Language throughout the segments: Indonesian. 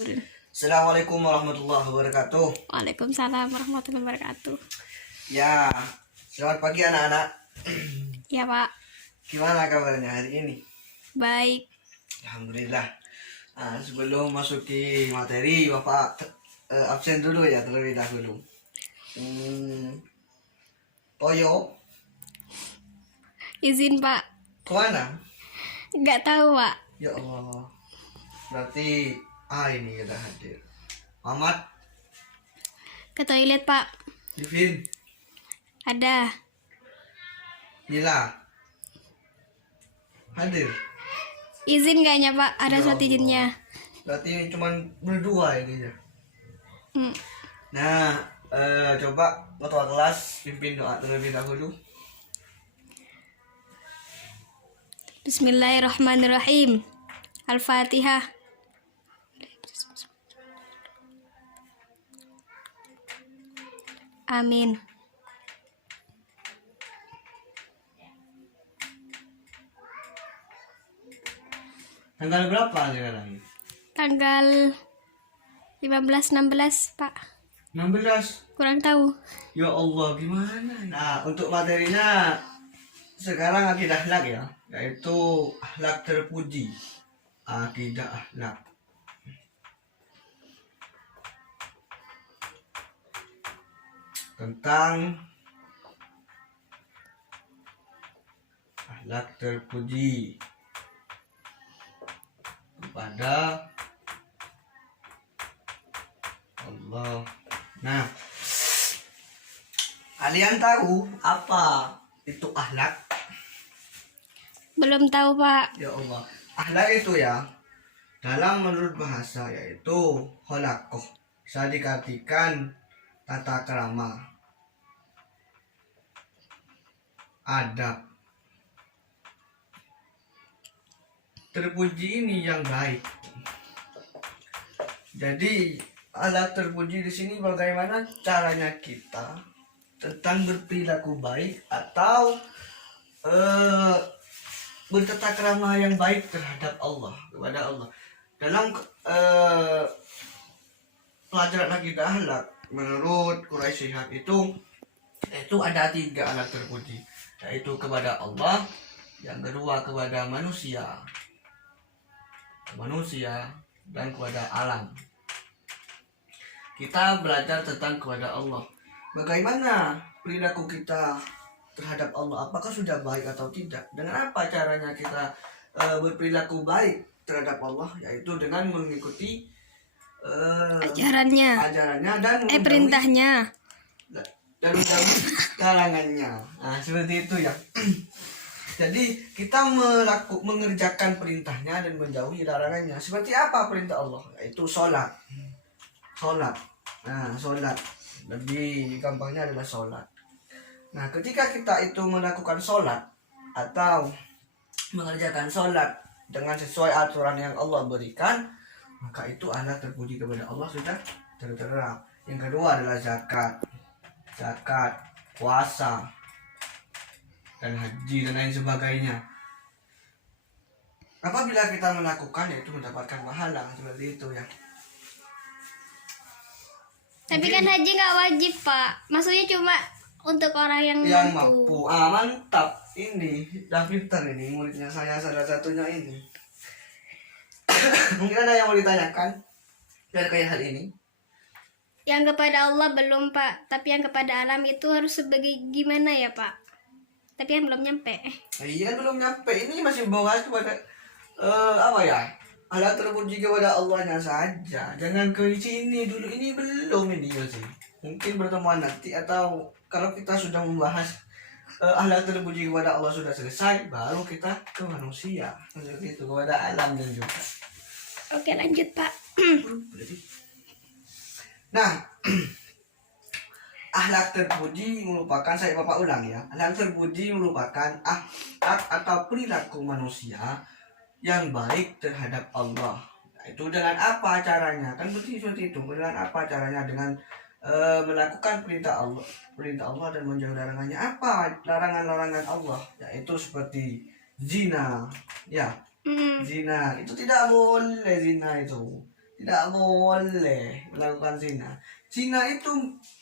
Assalamualaikum warahmatullahi wabarakatuh. Waalaikumsalam warahmatullahi wabarakatuh. Ya, selamat pagi anak-anak. Ya Pak, Gimana kabarnya hari ini? baik. Alhamdulillah. Sebelum masuki materi, Bapak absen dulu ya terlebih dahulu. Toyo, Izin Pak, kemana? nggak tahu Pak. Ya Allah. Berarti ini kita hadir. Mamat, Ke toilet Pak. Vivin, Ada. Mila, hadir. Izin kayaknya Pak, ada Ya surat Allah. izinnya. Berarti cuma berdua ini ya. Hmm. Nah, coba ketua kelas pimpin doa terlebih dahulu. Bismillahirrahmanirrahim. Al-Fatihah. Amin. Tanggal berapa sekarang? Tanggal 15-16 Pak. 16. Kurang tahu. Ya Allah, gimana? Nah, untuk materinya sekarang akidah akhlak ya, yaitu akhlak terpuji. Akidah akhlak. Tentang akhlak terpuji kepada Allah. Nah, kalian tahu apa itu akhlak? Belum tahu Pak. Ya Allah, akhlak itu ya, dalam menurut bahasa yaitu kholakoh, bisa diartikan tata krama, adab. Terpuji ini yang baik. Jadi akhlak terpuji di sini bagaimana caranya kita tentang berperilaku baik atau bertata krama yang baik terhadap Allah, kepada Allah. Dalam pelajaran akidah akhlak menurut Quraisy Shihab itu ada 3 akhlak terpuji, yaitu kepada Allah, yang kedua kepada manusia dan kepada alam. Kita belajar tentang kepada Allah. Bagaimana perilaku kita terhadap Allah? Apakah sudah baik atau tidak? Dengan apa caranya kita berperilaku baik terhadap Allah? Yaitu dengan mengikuti Ajarannya. dan Perintahnya. dan menjauhi larangannya. Nah, seperti itu ya. Jadi kita mengerjakan perintahnya dan menjauhi larangannya. Seperti apa perintah Allah? Yaitu sholat. Nah, sholat. Lebih gampangnya adalah sholat. Nah, ketika kita itu melakukan sholat atau mengerjakan sholat dengan sesuai aturan yang Allah berikan, maka itu anak terpuji kepada Allah sudah tertera. Yang kedua adalah zakat, puasa, dan haji dan lain sebagainya. Apabila kita melakukan, yaitu mendapatkan pahala seperti itu ya. Tapi kan haji nggak wajib Pak. Maksudnya cuma untuk orang yang mampu. Mantap. Ini Davider ini muridnya saya, salah satunya ini. Mungkin ada yang mau ditanyakan dari hal ini. Yang kepada Allah belum Pak, tapi yang kepada alam itu harus sebagai gimana ya Pak? Tapi yang belum nyampe. Iya, belum nyampe. Ini masih bahas kepada alat terpuji kepada Allahnya saja. Jangan ke sini dulu. Ini belum ini ya sih. Mungkin pertemuan nanti atau kalau kita sudah membahas alat terpuji kepada Allah sudah selesai, baru kita ke manusia. Seperti itu, kepada alam dan juga. Oke, lanjut Pak. Nah, akhlak terpuji merupakan, saya Bapak ulang ya, akhlak terpuji merupakan akhlak atau perilaku manusia yang baik terhadap Allah. Itu dengan apa caranya? Kan seperti itu. Dengan apa caranya? Dengan melakukan perintah Allah dan menjauhi larangannya. Apa larangan-larangan Allah? Yaitu seperti zina, ya. Zina itu tidak boleh, zina itu Tidak boleh melakukan zina. Zina itu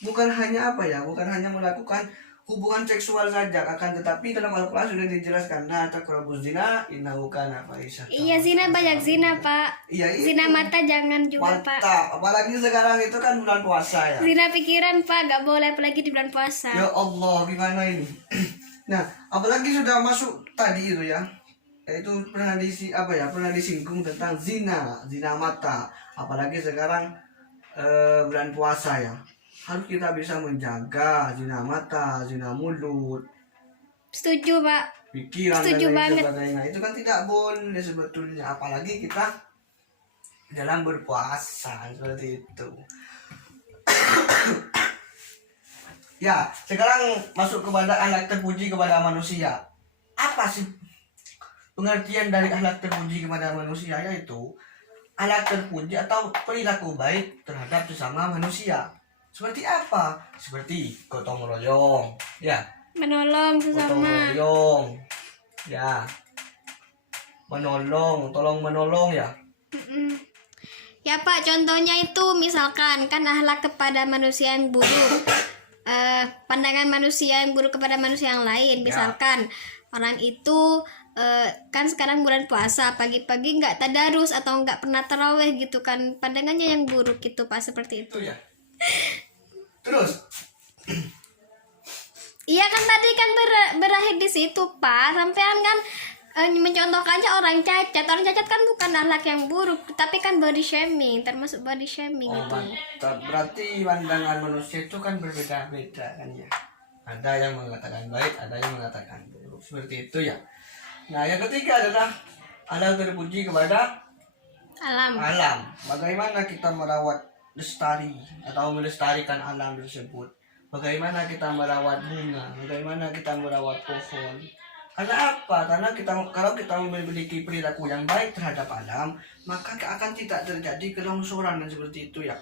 bukan hanya apa ya, bukan hanya melakukan hubungan seksual saja, akan tetapi dalam Al-Quran sudah dijelaskan, nah taqrabuz zina innahu kana fahisatan. Iya, zina banyak zina, Pak. Iya, itu. Zina mata jangan juga, Pak. Mantap, apalagi sekarang itu kan bulan puasa ya. Zina pikiran, Pak, gak boleh apalagi di bulan puasa. Ya Allah, gimana ini? Nah, apalagi sudah masuk tadi itu ya. Itu pernah disinggung tentang zina mata. Apalagi sekarang bulan puasa ya. Harus kita bisa menjaga zina mata, zina mulut, Setuju, Pak. pikiran Setuju dan lain banget. sebagainya. Itu kan tidak boleh sebetulnya, apalagi kita dalam berpuasa seperti itu. Ya, sekarang masuk kepada akhlak terpuji kepada manusia. Apa sih pengertian dari akhlak terpuji kepada manusia? Yaitu akhlak terpuji atau perilaku baik terhadap sesama manusia. Seperti apa? Seperti gotong royong, ya. Menolong Gotong sesama. royong, ya. Menolong, tolong menolong ya. Mm-mm. Ya, Pak, contohnya itu misalkan kan akhlak kepada manusia yang buruk. Pandangan manusia yang buruk kepada manusia yang lain. Misalkan orang itu kan sekarang bulan puasa, pagi-pagi nggak tadarus atau nggak pernah taraweh gitu kan, pandangannya yang buruk gitu, Pak, seperti itu. Itu ya. Terus, Iya kan tadi kan berakhir di situ, Pak. Sampean kan mencontohkan aja orang cacat. Orang cacat kan bukan akhlak yang buruk, tapi kan body shaming, termasuk body shaming oh, itu. mantap. Berarti pandangan manusia itu kan berbeda-beda kan ya. Ada yang mengatakan baik, ada yang mengatakan buruk. Seperti itu ya. Nah, yang ketiga adalah ada terpuji kepada Alam. alam. Bagaimana kita merawat lestari atau melestarikan alam tersebut? Bagaimana kita merawat bunga? Bagaimana kita merawat pohon? Karena apa? Karena kalau kita memiliki perilaku yang baik terhadap alam, maka akan tidak terjadi kelongsoran dan seperti itu ya.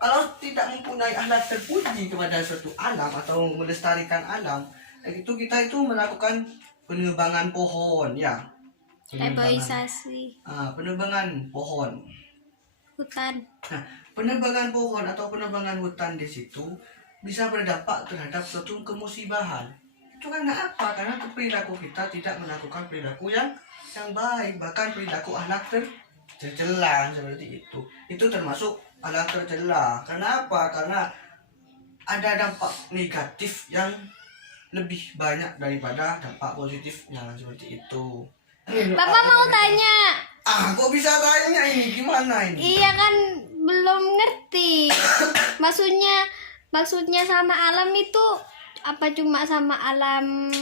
Kalau tidak mempunyai akhlak terpuji kepada suatu alam atau melestarikan alam, itu kita itu melakukan penebangan pohon ya. Reboisasi Penebangan pohon. hutan. Nah, penebangan pohon atau penebangan hutan di situ bisa berdampak terhadap suatu kemusibahan. Itu karena apa? Karena perilaku kita tidak melakukan perilaku yang baik, bahkan perilaku akhlak tercela seperti itu. Itu termasuk akhlak tercela. Karena apa? Karena ada dampak negatif yang lebih banyak daripada dampak positifnya seperti itu. Bapak mau tanya. Kok bisa tanya ini? Gimana ini? Iya kan belum ngerti. Maksudnya sama alam itu apa cuma sama alam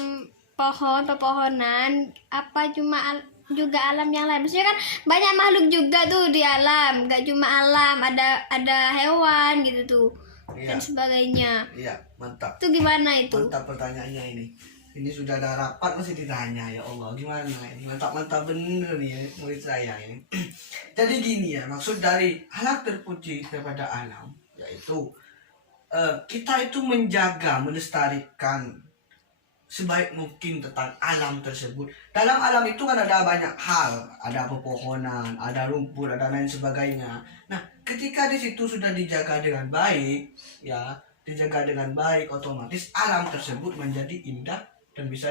pohon, pepohonan, apa cuma juga alam yang lain? Maksudnya kan banyak makhluk juga tuh di alam, nggak cuma alam, ada hewan gitu tuh. Iya. Dan sebagainya. Iya, mantap. Itu gimana itu? Mantap pertanyaannya ini. Ini sudah ada rapat masih ditanya, ya Allah, gimana ini? Mantap bener nih ya, murid saya ini. Jadi gini ya, maksud dari akhlak terpuji kepada alam, yaitu kita itu menjaga, melestarikan sebaik mungkin tentang alam tersebut. Dalam alam itu kan ada banyak hal, ada pepohonan, ada rumput, ada lain sebagainya. Nah, ketika di situ sudah dijaga dengan baik, ya, dijaga dengan baik, otomatis alam tersebut menjadi indah dan bisa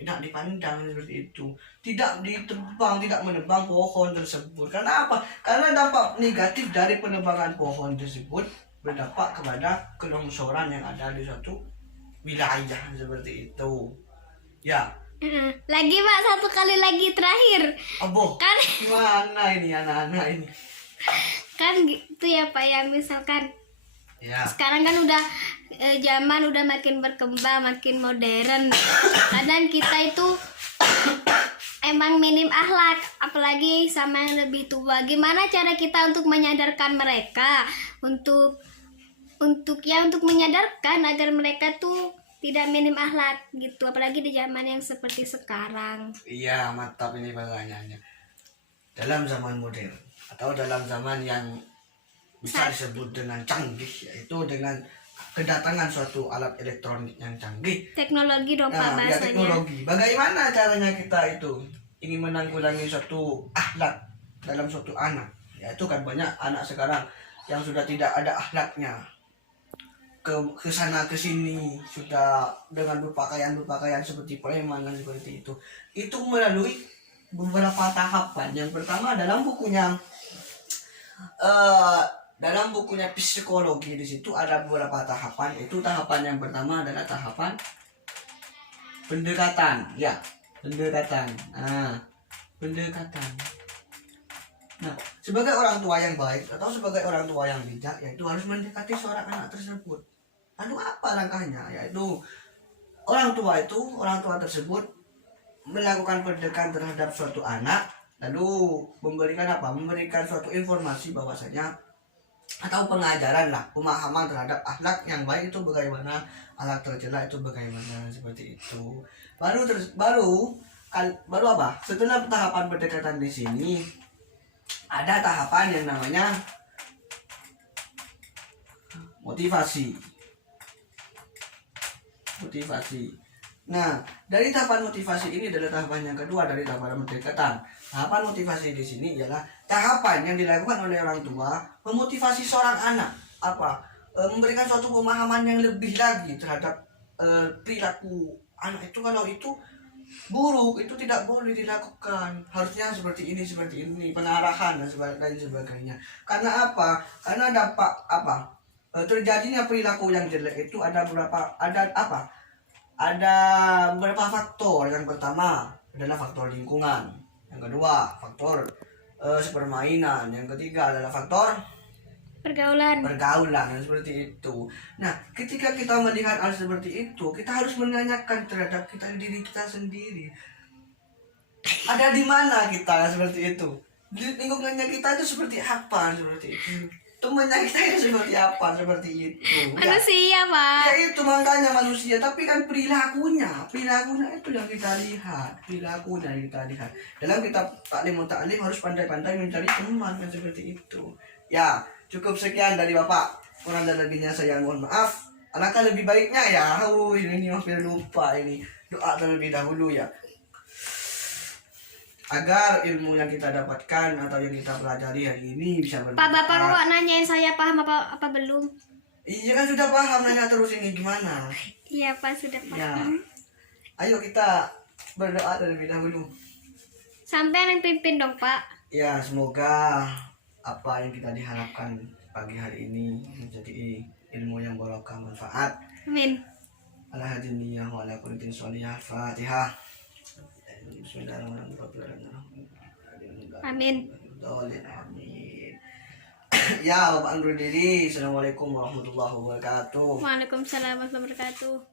tidak dipandang seperti itu. Tidak ditebang, tidak menebang pohon tersebut. Karena apa? Karena dampak negatif dari penebangan pohon tersebut berdampak kepada kelongsoran yang ada di suatu wilayah seperti itu. Ya. Lagi Pak, satu kali lagi terakhir. Aboh, Kan gimana ini anak-anak ini? kan gitu ya Pak ya, misalkan Ya. sekarang kan udah zaman udah makin berkembang, makin modern. Kadang kita itu emang minim akhlak, apalagi sama yang lebih tua. Gimana cara kita untuk menyadarkan mereka untuk menyadarkan agar mereka tuh tidak minim akhlak gitu, apalagi di zaman yang seperti sekarang. Iya, mantap ini pertanyaannya. Dalam zaman modern atau dalam zaman yang bisa disebut dengan canggih, yaitu dengan kedatangan suatu alat elektronik yang canggih. Teknologi dong Pak Nah, ya, bahasanya. teknologi. Bagaimana caranya kita itu ingin menanggulangi suatu akhlak dalam suatu anak? Ya itu kan banyak anak sekarang yang sudah tidak ada akhlaknya, ke sana ke sini sudah dengan berpakaian seperti preman dan seperti itu melalui beberapa tahapan. Yang pertama dalam bukunya psikologi, di situ ada beberapa tahapan. Itu tahapan yang pertama adalah tahapan pendekatan, ya, pendekatan. Pendekatan. Nah, sebagai orang tua yang baik atau sebagai orang tua yang bijak, yaitu harus mendekati seorang anak tersebut. Lalu apa langkahnya? Yaitu orang tua tersebut melakukan pendekatan terhadap suatu anak, lalu memberikan suatu informasi bahwasanya atau pengajaran lah, pemahaman terhadap akhlak yang baik itu bagaimana, akhlak tercela itu bagaimana, seperti itu. Baru apa? Setelah tahapan pendekatan di sini ada tahapan yang namanya motivasi. Nah, dari tahapan motivasi ini adalah tahapan yang kedua dari tahapan pendekatan. Tahapan motivasi di sini ialah tahapan yang dilakukan oleh orang tua memotivasi seorang anak memberikan suatu pemahaman yang lebih lagi terhadap perilaku anak itu. Kalau itu buruk, itu tidak boleh dilakukan, harusnya seperti ini, pengarahan dan sebagainya. Karena apa? Karena dampak terjadinya perilaku yang jelek itu ada beberapa faktor. Yang pertama adalah faktor lingkungan, yang kedua faktor permainan, yang ketiga adalah faktor pergaulan dan seperti itu. Nah, ketika kita melihat hal seperti itu, kita harus menanyakan terhadap diri kita sendiri, ada di mana kita seperti itu, di lingkungannya kita itu seperti apa, seperti itu, temannya kita itu seperti apa, seperti itu. Manusia, Pak. Ya itu makanya manusia, tapi kan perilakunya itu yang kita lihat, dalam kitab Taklim harus pandai-pandai mencari teman, kan seperti itu. Ya, cukup sekian dari Bapak. Kurang dan lebihnya saya mohon maaf. Alangkah lebih baiknya ya. Ini hampir lupa ini. Doa terlebih dahulu ya. Agar ilmu yang kita dapatkan atau yang kita pelajari hari ini bisa bermanfaat. Pak, Bapak kok nanyain saya paham apa belum? Iya kan sudah paham, nanya terus ini gimana? Iya, Pak, sudah paham. Ya. Ayo kita berdoa terlebih dahulu. Sampai yang pimpin dong, Pak. Ya, semoga apa yang kita diharapkan pagi hari ini menjadi ilmu yang barokah, manfaat. Amin. Ala hadiniyah wa ala kulli sholihah. Fatihah. Bismillahirrahmanirrahim. Amin. Amin. Ya, Bapak undur diri. Assalamualaikum warahmatullahi wabarakatuh. Waalaikumsalam warahmatullahi wabarakatuh.